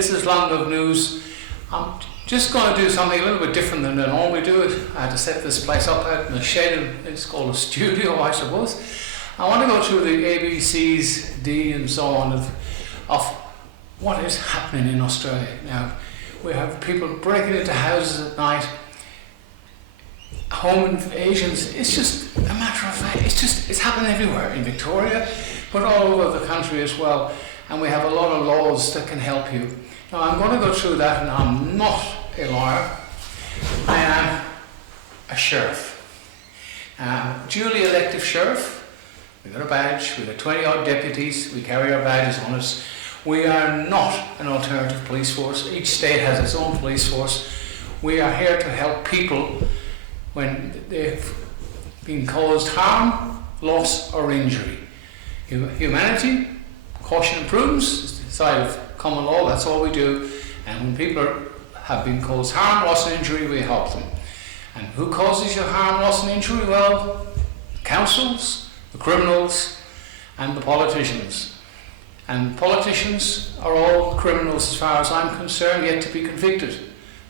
This is London News. I'm just going to do something a little bit different than I normally do it. I had to set this place up out in a shed. It's called a studio, I suppose. I want to go through the ABCs, D and so on of what is happening in Australia. Now, we have people breaking into houses at night, home invasions. It's just a matter of fact. It's happening everywhere, in Victoria, but all over the country as well. And we have a lot of laws that can help you. Now, I'm going to go through that, and I'm not a lawyer. I am a sheriff. Duly elected sheriff. We've got a badge, we've got 20 odd deputies, we carry our badges on us. We are not an alternative police force. Each state has its own police force. We are here to help people when they've been caused harm, loss or injury. Humanity, caution and prudence is the side of common law, that's all we do. And when people have been caused harm, loss and injury, we help them. And who causes you harm, loss and injury? Well, the councils, the criminals and the politicians. And politicians are all criminals as far as I'm concerned, yet to be convicted.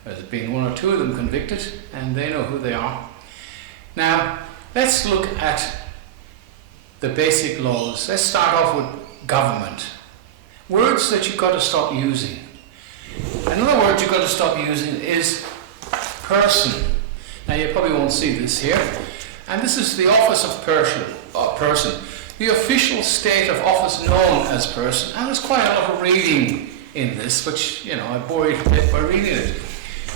There's been one or two of them convicted, and they know who they are. Now, let's look at the basic laws. Let's start off with government. Words that you've got to stop using. Another word you've got to stop using is person. Now, you probably won't see this here. And this is the office of person. The official state of office known as person. And there's quite a lot of reading in this, which, I bore you to death by reading it.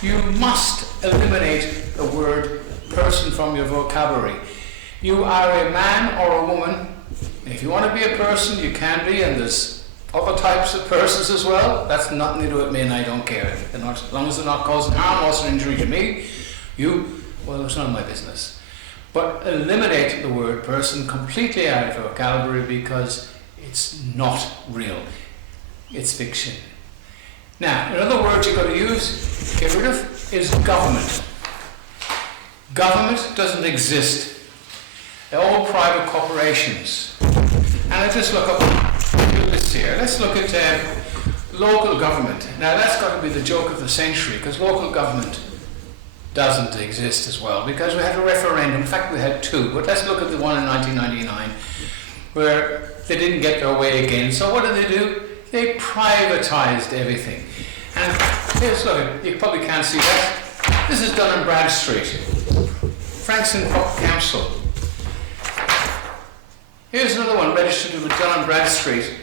You must eliminate the word person from your vocabulary. You are a man or a woman. If you want to be a person, you can be, and there's other types of persons as well. That's nothing to do with me, and I don't care. As long as they're not causing harm, loss, or injury to me, it's none of my business. But eliminate the word person completely out of your vocabulary because it's not real. It's fiction. Now, another word you've got to use, get rid of, is government. Government doesn't exist. They're all private corporations. And I just look up this here. Let's look at local government. Now, that's got to be the joke of the century because local government doesn't exist as well, because we had a referendum. In fact, we had two, but let's look at the one in 1999 where they didn't get their way again. So what did they do? They privatized everything. And here's, look, you probably can't see that. This is Dun & Bradstreet, Frankston Council. Here's another one registered with Dun & Bradstreet,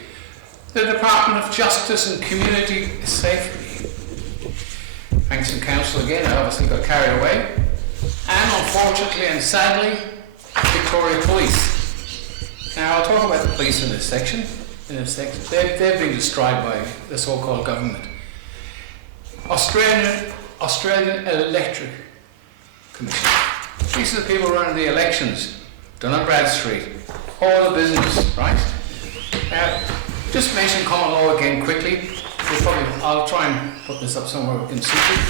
the Department of Justice and Community Safety. Frankston Council again, I obviously got carried away. And unfortunately and sadly, Victoria Police. Now I'll talk about the police in this section. They've been destroyed by the so-called government. Australian Electric Commission. These are the people running the elections. Dun & Bradstreet. All the business, right? Just mention common law again quickly. I'll try and put this up somewhere we can see it.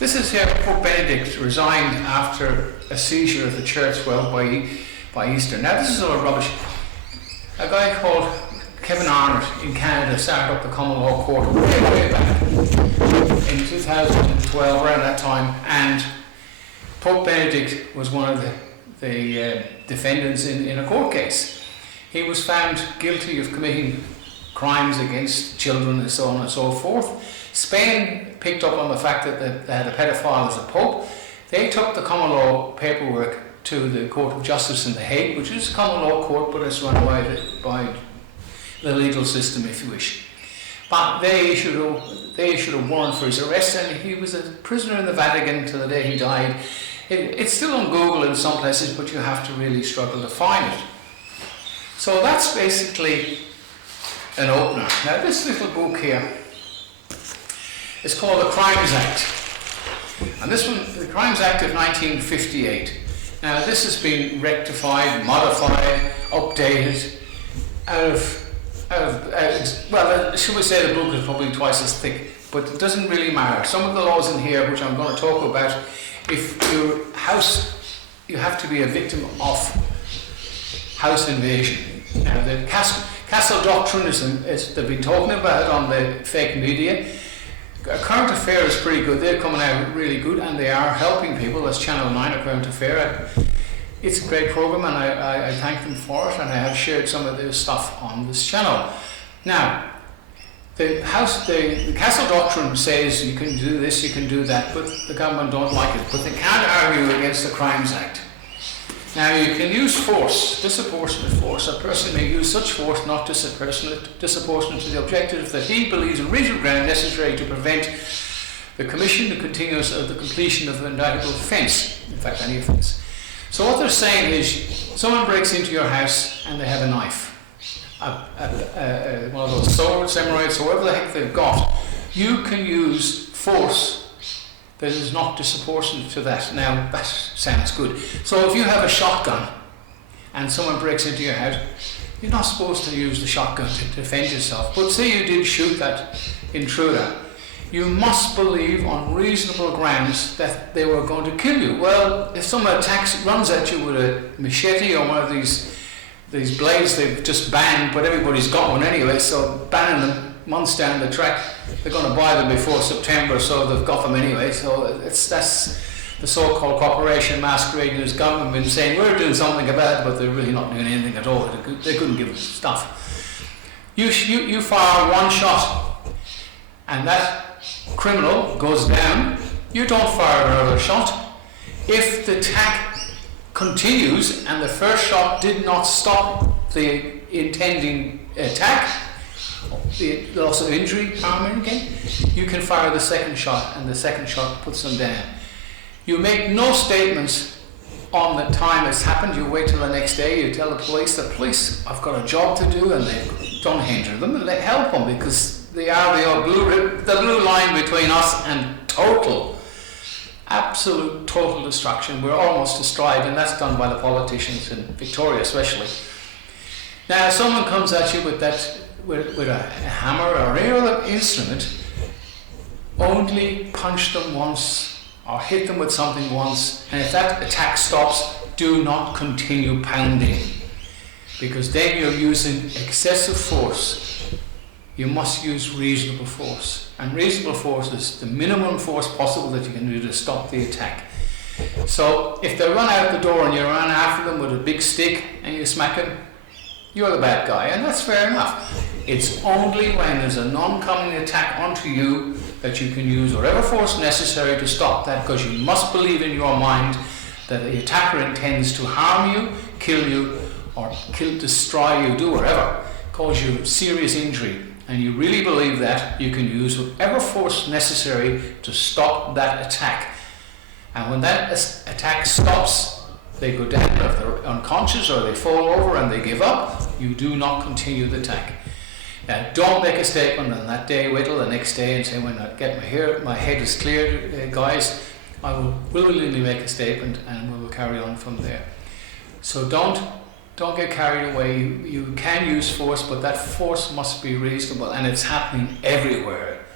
This is here Pope Benedict resigned after a seizure of the church by Easter. Now this is all rubbish. A guy called Kevin Arnott in Canada started up the common law court way back in 2012, around that time, and Pope Benedict was one of the defendants in a court case. He was found guilty of committing crimes against children and so on and so forth. Spain picked up on the fact that they had a pedophile as a pope. They took the common law paperwork to the Court of Justice in The Hague, which is a common law court, but it's run by the legal system, if you wish. But they issued a warrant for his arrest, and he was a prisoner in the Vatican till the day he died. It's still on Google in some places, but you have to really struggle to find it. So that's basically an opener. Now this little book here is called the Crimes Act. And this one, the Crimes Act of 1958. Now this has been rectified, modified, updated should we say the book is probably twice as thick, but it doesn't really matter. Some of the laws in here, which I'm going to talk about, if your house, you have to be a victim of house invasion. Now the Castle Doctrine they've been talking about it on the fake media. Current Affair is pretty good. They're coming out really good, and they are helping people. That's Channel 9 of Current Affair. It's a great program, and I thank them for it, and I have shared some of their stuff on this channel. Now, the Castle Doctrine says you can do this, you can do that, but the government don't like it. But they can't argue against the Crimes Act. Now, you can use force, disproportionate force. A person may use such force not disproportionate to the objective that he believes a reasonable ground necessary to prevent the commission, the continuance, or the completion of an indictable offence. In fact, any offence. So what they're saying is, someone breaks into your house and they have a knife, one of those swords, samurais, or whatever the heck they've got. You can use force that is not disproportionate to that. Now, that sounds good. So if you have a shotgun and someone breaks into your house, you're not supposed to use the shotgun to defend yourself. But say you did shoot that intruder, you must believe on reasonable grounds that they were going to kill you. Well, if someone runs at you with a machete or one of these blades they've just banned, but everybody's got one anyway, so banning them months down the track, they're going to buy them before September, so they've got them anyway. So that's the so-called corporation masquerading as government been saying we're doing something about it, but they're really not doing anything at all. They couldn't give us stuff. You fire one shot, and that criminal goes down. You don't fire another shot. If the attack continues and the first shot did not stop the intending attack, the loss of injury, harm again, you can fire the second shot, and the second shot puts them down. You make no statements on the time it's happened. You wait till the next day. You tell the police, I've got a job to do, and they don't hinder them, and they help them, because they are the blue line between us and absolute total destruction. We're almost destroyed, and that's done by the politicians in Victoria especially. Now, if someone comes at you with a hammer or any other instrument, only punch them once or hit them with something once, and if that attack stops, do not continue pounding, because then you're using excessive force. You must use reasonable force, and reasonable force is the minimum force possible that you can do to stop the attack. So if they run out the door and you run after them with a big stick and you smack them, you're the bad guy, and that's fair enough. It's only when there's a non-coming attack onto you that you can use whatever force necessary to stop that, because you must believe in your mind that the attacker intends to harm you, kill you, or destroy you, do whatever, cause you serious injury, and you really believe that, you can use whatever force necessary to stop that attack. And when that attack stops, they go down. If they're unconscious or they fall over and they give up, you do not continue the attack. Now, don't make a statement on that day. Wait till the next day and say, when I get my head is cleared, guys, I will willingly make a statement, and we will carry on from there. So don't get carried away. You can use force, but that force must be reasonable, and it's happening everywhere,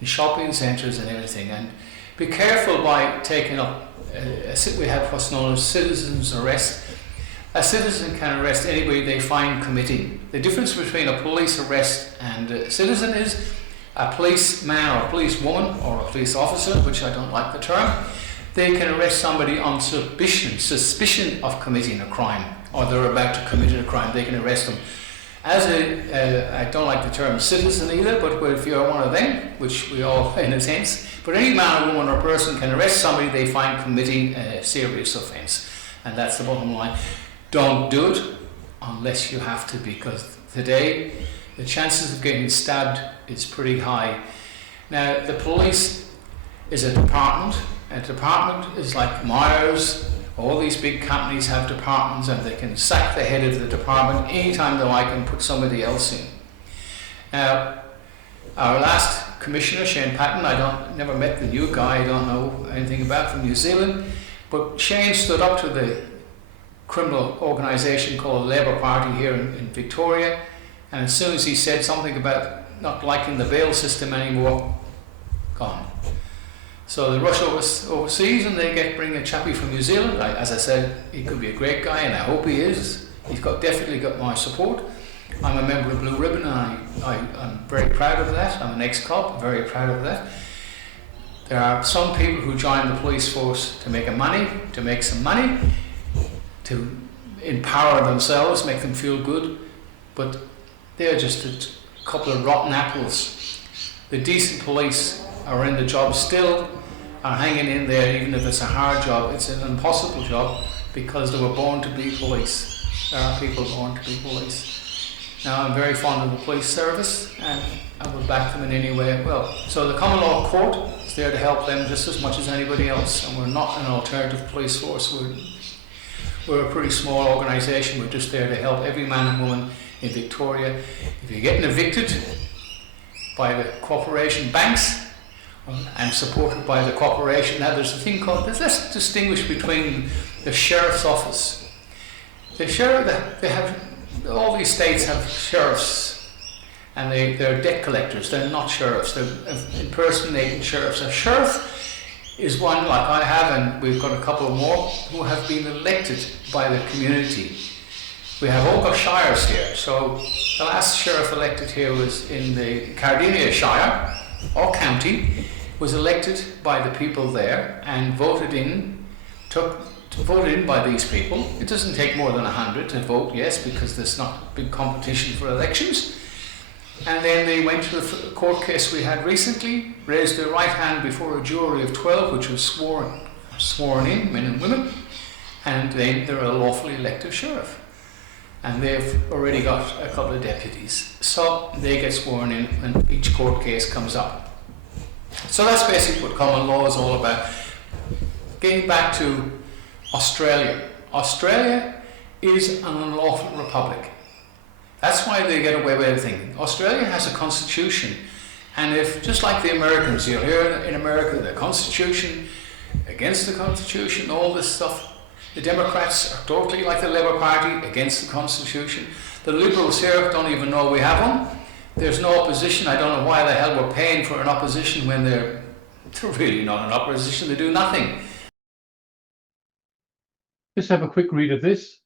in shopping centres and everything. And be careful by taking up. We have what's known as citizen's arrest. A citizen can arrest anybody they find committing. The difference between a police arrest and a citizen is a policeman or a policewoman or a police officer, which I don't like the term, they can arrest somebody on suspicion of committing a crime, or they're about to commit a crime. They can arrest them. I don't like the term citizen either, but if you're one of them, which we all in a sense, but any man or woman or person can arrest somebody they find committing a serious offence, and that's the bottom line. Don't do it unless you have to, because today the chances of getting stabbed is pretty high. Now, the police is a department. A department is like Myers. All these big companies have departments, and they can sack the head of the department anytime they like and put somebody else in. Now, our last commissioner, Shane Patton, never met the new guy, I don't know anything about, from New Zealand, but Shane stood up to the criminal organisation called Labour Party here in Victoria, and as soon as he said something about not liking the bail system anymore, gone. So they rush overseas, and they bring a chappie from New Zealand. As I said, he could be a great guy, and I hope he is. He's definitely got my support. I'm a member of Blue Ribbon, and I'm very proud of that. I'm an ex-cop, very proud of that. There are some people who join the police force to make some money, to empower themselves, make them feel good, but they're just a couple of rotten apples. The decent police are in the job still, are hanging in there, even if it's a hard job. It's an impossible job because they were born to be police. There are people born to be police. Now, I'm very fond of the police service, and I will back them in any way I will. So the Common Law Court is there to help them just as much as anybody else, and we're not an alternative police force. We're a pretty small organisation. We're just there to help every man and woman in Victoria. If you're getting evicted by the corporation banks and supported by the corporation, now there's a thing called, let's distinguish between the sheriff's office. The sheriff, they have, all these states have sheriffs, and they're debt collectors. They're not sheriffs. They're impersonating sheriffs. A sheriff is one like I have, and we've got a couple more who have been elected by the community. We have Oka Shires here. So the last sheriff elected here was in the Cardinia Shire, or county, was elected by the people there and voted in by these people. It doesn't take more than 100 to vote yes, because there's not big competition for elections. And then they went to the court case we had recently, raised their right hand before a jury of 12, which was sworn in, men and women, and then they're a lawfully elected sheriff. And they've already got a couple of deputies. So they get sworn in when each court case comes up. So that's basically what common law is all about. Getting back to Australia. Australia is an unlawful republic. That's why they get away with everything. Australia has a constitution, and if, just like the Americans, you'll hear in America, the constitution, against the constitution, all this stuff. The Democrats are totally like the Labour Party, against the constitution. The Liberals here don't even know we have one. There's no opposition. I don't know why the hell we're paying for an opposition when they're really not an opposition. They do nothing. Just have a quick read of this.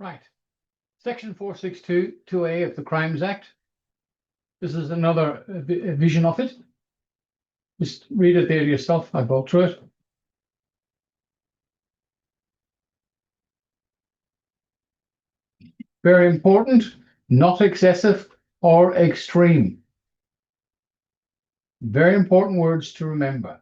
Right. Section 462, 2A of the Crimes Act. This is another vision of it. Just read it there yourself. I go through it. Very important, not excessive or extreme. Very important words to remember.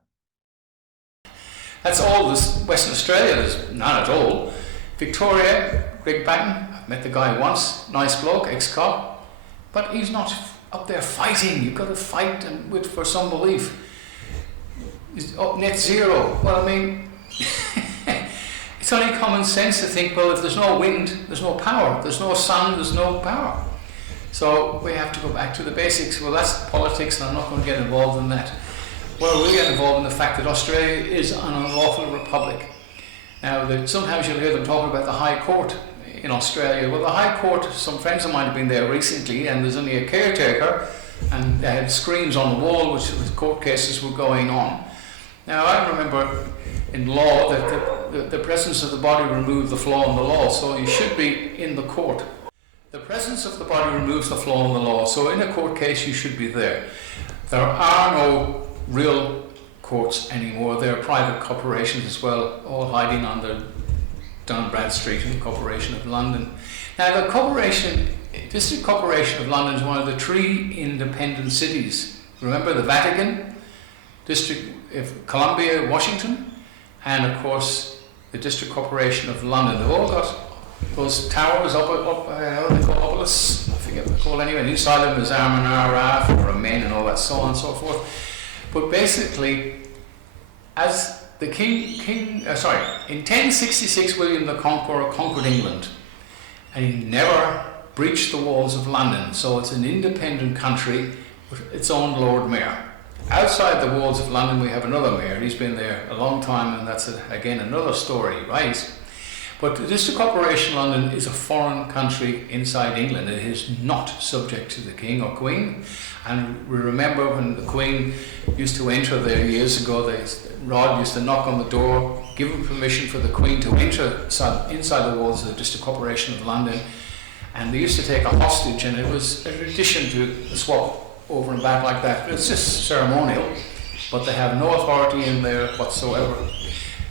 That's all this Western Australia, there's none at all. Victoria, Greg Batten, I've met the guy once, nice bloke, ex-cop, but he's not up there fighting. You've got to fight for some belief. He's up net zero. Well, I mean, it's only common sense to think, well, if there's no wind, there's no power. There's no sun, there's no power. So we have to go back to the basics. Well, that's politics, and I'm not going to get involved in that. Well, we get involved in the fact that Australia is an unlawful republic. Now, sometimes you'll hear them talking about the High Court in Australia. Well, the High Court, some friends of mine have been there recently, and there's only a caretaker, and they had screens on the wall which court cases were going on. Now, I remember in law that the presence of the body removed the flaw in the law, so you should be in the court. The presence of the body removes the flaw in the law, so in a court case you should be there. There are no real courts anymore. They're private corporations as well, all hiding under Dun Bradstreet and the Corporation of London. Now, the District Corporation of London is one of the 3 independent cities. Remember the Vatican, District of Columbia, Washington, and of course the District Corporation of London. They've all got those towers up how do they call obelisks? I forget what they're called anyway. And inside them is Arm and Araf for men and all that, so on and so forth. But basically, as the in 1066, William the Conqueror conquered England, and he never breached the walls of London. So it's an independent country with its own Lord Mayor. Outside the walls of London, we have another mayor. He's been there a long time, and that's again another story, right? But the District Corporation of London is a foreign country inside England. It is not subject to the King or Queen. And we remember when the Queen used to enter there years ago, Rod used to knock on the door, give him permission for the Queen to enter inside the walls of the District Corporation of London. And they used to take a hostage, and it was a tradition to swap over and back like that. It's just ceremonial, but they have no authority in there whatsoever.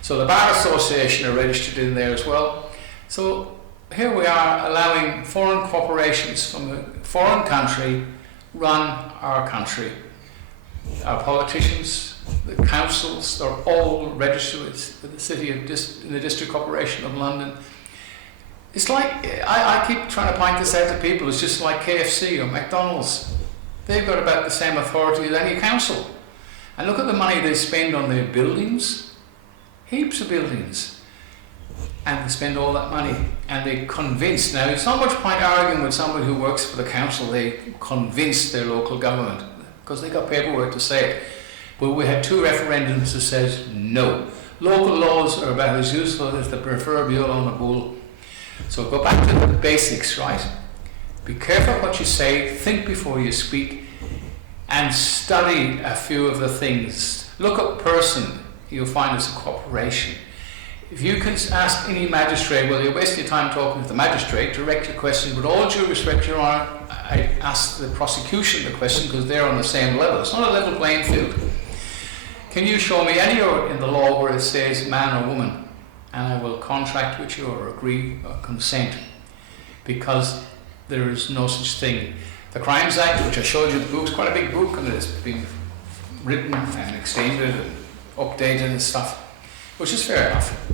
So the Bar Association are registered in there as well. So here we are allowing foreign corporations from a foreign country run our country. Our politicians, the councils, they're all registered with the city of the District Corporation of London. It's like, I keep trying to point this out to people, it's just like KFC or McDonald's. They've got about the same authority as any council. And look at the money they spend on their buildings. Heaps of buildings. And they spend all that money. And they convince, now it's not much point arguing with somebody who works for the council, they convince their local government, because they got paperwork to say it. But we had 2 referendums that says no. Local laws are about as useful as the proverbial on a bull. So go back to the basics, right? Be careful what you say, think before you speak, and study a few of the things. Look up person, you'll find it's a corporation. If you can ask any magistrate, well, you're wasting your time talking to the magistrate, direct your question. With all due respect, Your Honour, I ask the prosecution the question because they're on the same level. It's not a level playing field. Can you show me anywhere in the law where it says man or woman? And I will contract with you or agree or consent, because there is no such thing. The Crimes Act, which I showed you the book, is quite a big book, and it's been written and extended and updated and stuff, which is fair enough.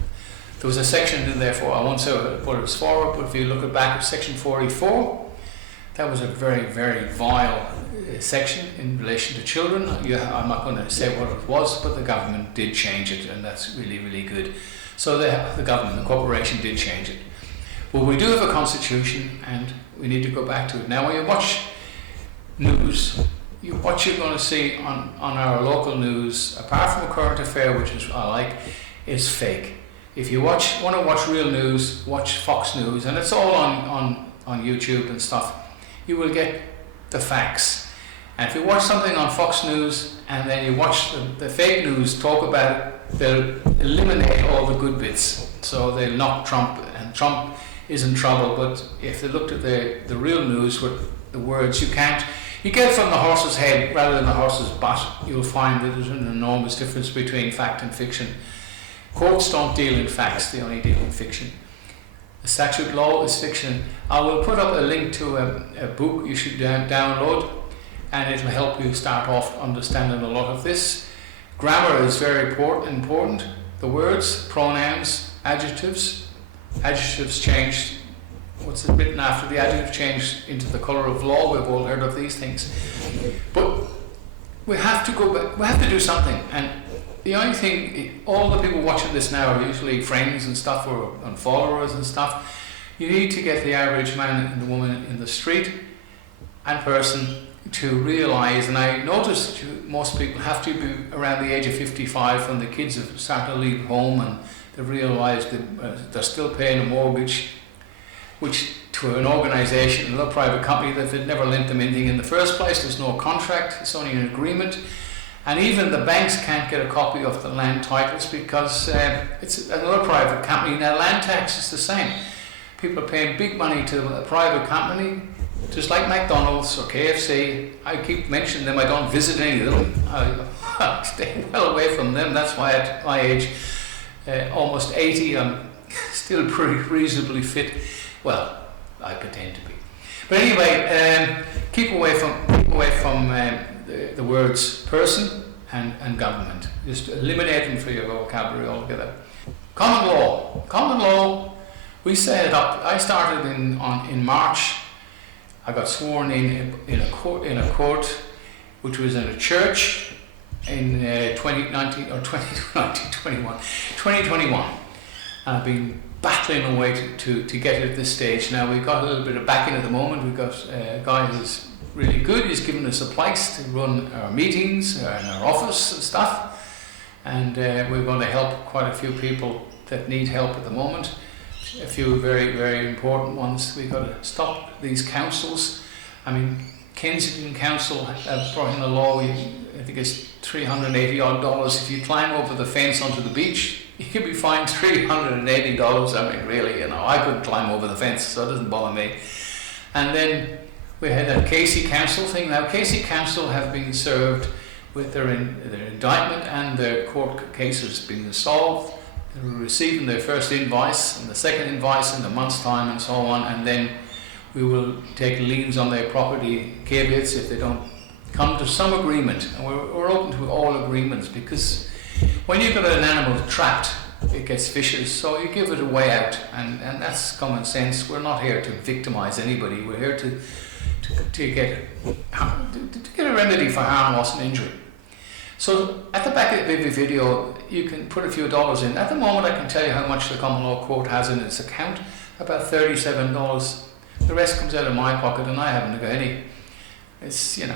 There was a section in there for, I won't say what it was for, but if you look back at section 44, that was a very, very vile section in relation to children. I'm not going to say what it was, but the government did change it, and that's really, really good. So the government, the corporation did change it. But we do have a constitution, and we need to go back to it. Now, when you watch news, what you're going to see on our local news, apart from a current affair, which is I like, is fake. If you want to watch real news, watch Fox News, and it's all on YouTube and stuff. You will get the facts. And if you watch something on Fox News and then you watch the fake news talk about it, they'll eliminate all the good bits. So they'll knock Trump, and Trump is in trouble. But if they looked at the real news with the words, you get it from the horse's head rather than the horse's butt. You'll find that there's an enormous difference between fact and fiction. Courts don't deal in facts, they only deal in fiction. The statute law is fiction. I will put up a link to a book you should download, and it will help you start off understanding a lot of this. Grammar is very important. The words, pronouns, adjectives. Adjectives changed. What's it written after the adjective changed into the colour of law? We've all heard of these things. But we have to go back. We have to do something. And the only thing, all the people watching this now are usually friends and stuff, and followers and stuff. You need to get the average man and the woman in the street and person to realise, and I notice that most people have to be around the age of 55 when the kids have started to leave home and they realise that they're still paying a mortgage, which to an organisation, another private company, that they'd never lent them anything in the first place. There's no contract, it's only an agreement. And even the banks can't get a copy of the land titles because it's another private company. Now, land tax is the same. People are paying big money to a private company, just like McDonald's or KFC. I keep mentioning them. I don't visit any of them. I stay well away from them. That's why at my age, almost 80, I'm still pretty reasonably fit. Well, I pretend to be. But anyway, keep away from the words person and government. Just eliminate them from your vocabulary altogether. Common law. We set it up. I started in March. I got sworn in a court, which was in a church in 2021. I've been battling away to get it at this stage. Now we've got a little bit of backing at the moment. We've got a guy who's really good. He's given us a place to run our meetings and our office and stuff. And we're going to help quite a few people that need help at the moment a few very, very important ones. We've got to stop these councils. I mean, Kensington Council have brought in a law, I think it's $380 odd. If you climb over the fence onto the beach, you could be fined $380. I mean, really, you know, I couldn't climb over the fence, so it doesn't bother me. And then we had a Casey Council thing. Now, Casey Council have been served with their indictment and their court cases being solved. They're receiving their first invoice and the second invoice in a month's time and so on, and then we will take liens on their property caveats if they don't come to some agreement. And we're open to all agreements, because when you've got an animal trapped, it gets vicious, so you give it a way out, and that's common sense. We're not here to victimize anybody. We're here to get a remedy for harm, loss and injury. So at the back of the video, you can put a few dollars in. At the moment, I can tell you how much the Common Law Court has in its account, about $37. The rest comes out of my pocket, and I haven't got any. It's, you know,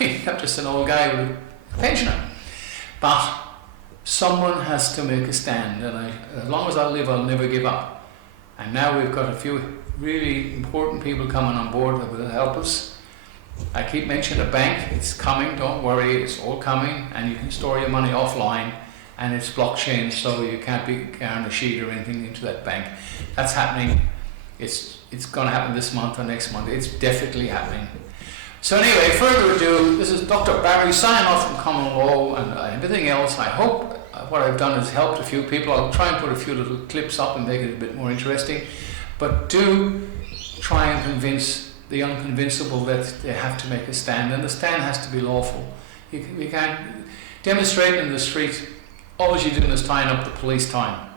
I'm just an old guy with a pensioner. But someone has to make a stand, and as long as I live, I'll never give up. And now we've got a few really important people coming on board that will help us. I keep mentioning a bank. It's coming, don't worry, it's all coming, and you can store your money offline, and it's blockchain, so you can't be carrying a sheet or anything into that bank. That's happening. It's going to happen this month or next month. It's definitely happening. So anyway, further ado, this is Dr. Barry signing off from Common Law and everything else. I hope what I've done has helped a few people. I'll try and put a few little clips up and make it a bit more interesting. But do try and convince the unconvincible that they have to make a stand, and the stand has to be lawful. You can't demonstrate in the street. All you're doing is tying up the police time.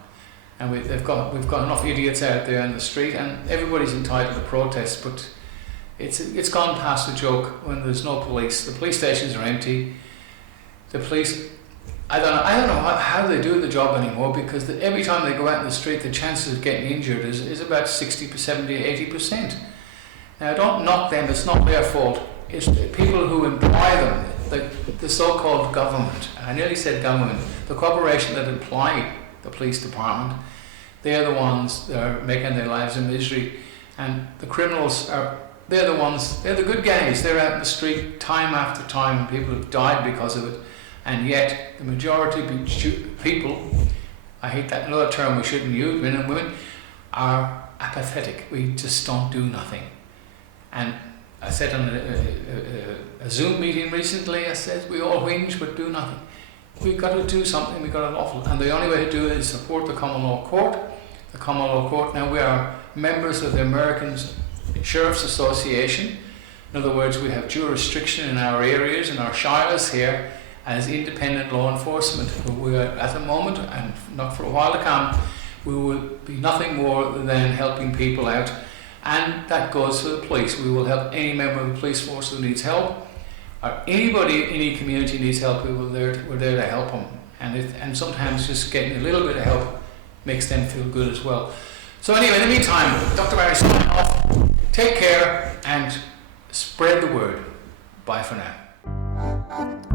And we've got enough idiots out there in the street, and everybody's entitled to protest, but it's gone past the joke when there's no police. The police stations are empty. The police, I don't know how they do the job anymore, because every time they go out in the street, the chances of getting injured is about 60%, 70%, 80%. Now, don't knock them, it's not their fault. It's the people who employ them, the so-called government. I nearly said government. The corporation that employ the police department, they're the ones that are making their lives a misery. And the criminals they're the good guys. They're out in the street time after time, and people have died because of it. And yet, the majority of people, I hate that another term we shouldn't use, men and women, are apathetic. We just don't do nothing. And I said on a Zoom meeting recently, I said, we all whinge but do nothing. We've got to do something, we've got to lawful. And the only way to do it is support the Common Law Court. The Common Law Court, now we are members of the American Sheriff's Association. In other words, we have jurisdiction in our areas, in our shires here, as independent law enforcement. But we are, at the moment, and not for a while to come, we will be nothing more than helping people out. And that goes for the police. We will help any member of the police force who needs help, or anybody in any community needs help. We're there to help them. And sometimes just getting a little bit of help makes them feel good as well. So anyway, in the meantime, Dr. Barry signing off. Take care and spread the word. Bye for now.